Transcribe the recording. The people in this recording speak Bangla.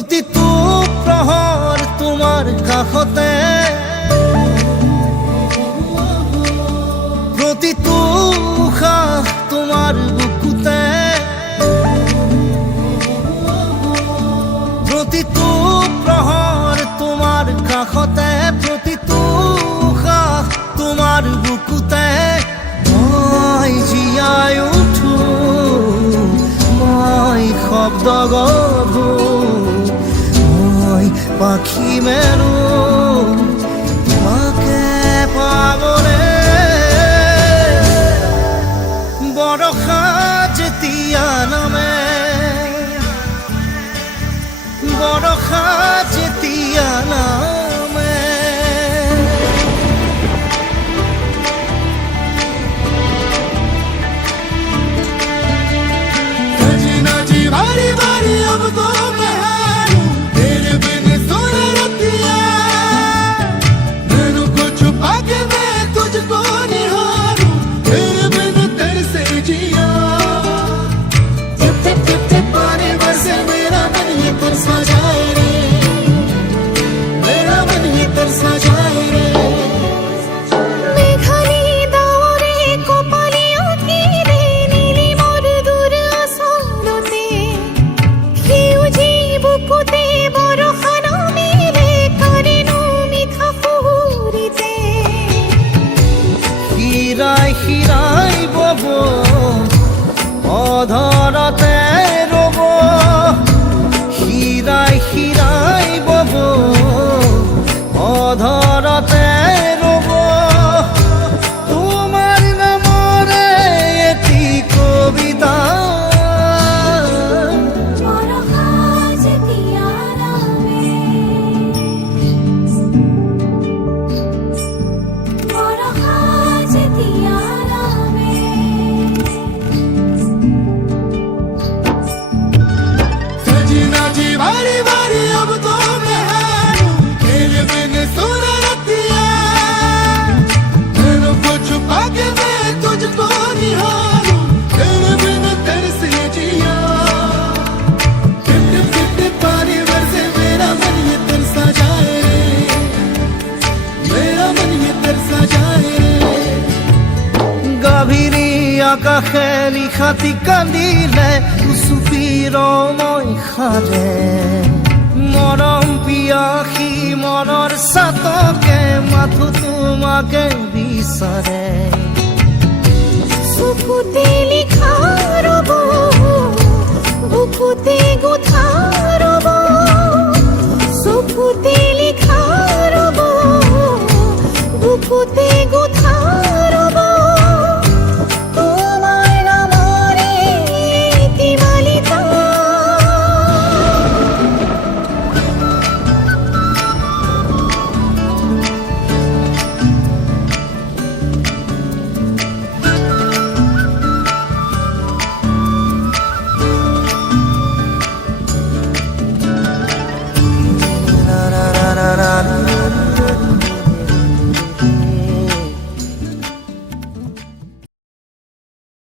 প্ৰতিটো প্ৰহৰ তোমাৰ কাষতে, প্ৰতিটো উশাহ তোমাৰ বুকুতে, প্ৰতিটো প্ৰহৰ তোমাৰ কাষতে, প্ৰতিটো উশাহ তোমাৰ বুকুতে। মই জীয়াই উঠো, মই শব্দ গঢ়ো, মই পাখি মেলো তোমাকে পাবলে। বৰষা যেতিয়া নামে, বৰষা যেতিয়া নামে, बारी बारी अब तो मैं हारूं, तेरे बिन सोने रतिया, नैनों को छुपा के मैं तुझको निहारूं, तेरे बिन तरसे जिया। टिप टिप टिप टिप पानी बरसे मेरा मन ये तरसा जाए रे, मेरा मन ये तरसा जाए रे। শিৰাই শিৰাই বব অধৰতে ৰব, শিৰাই শিৰাই বব অধৰতে ৰব। তোমাৰ নামৰে এটি কবিতা, बारी बारी अब तो मैं हारूं, तेरे बिन सोना रतिया, नैनों को छुपा के मैं तुझको निहारूं, तेरे बिन तरसे जिया। टिप टिप टिप टिप पानी बरसे मेरा मन ये तरसा जाए रे, मेरा मन ये तरसा जाए रे। গভীৰী আকাশে নিশাতি কান্দিলে, চুপিৰ মই সাৰে, মৰম পিয়াসী মনৰ চাতকে মাথো তোমাকে বিচাৰে। চকুতে লিখা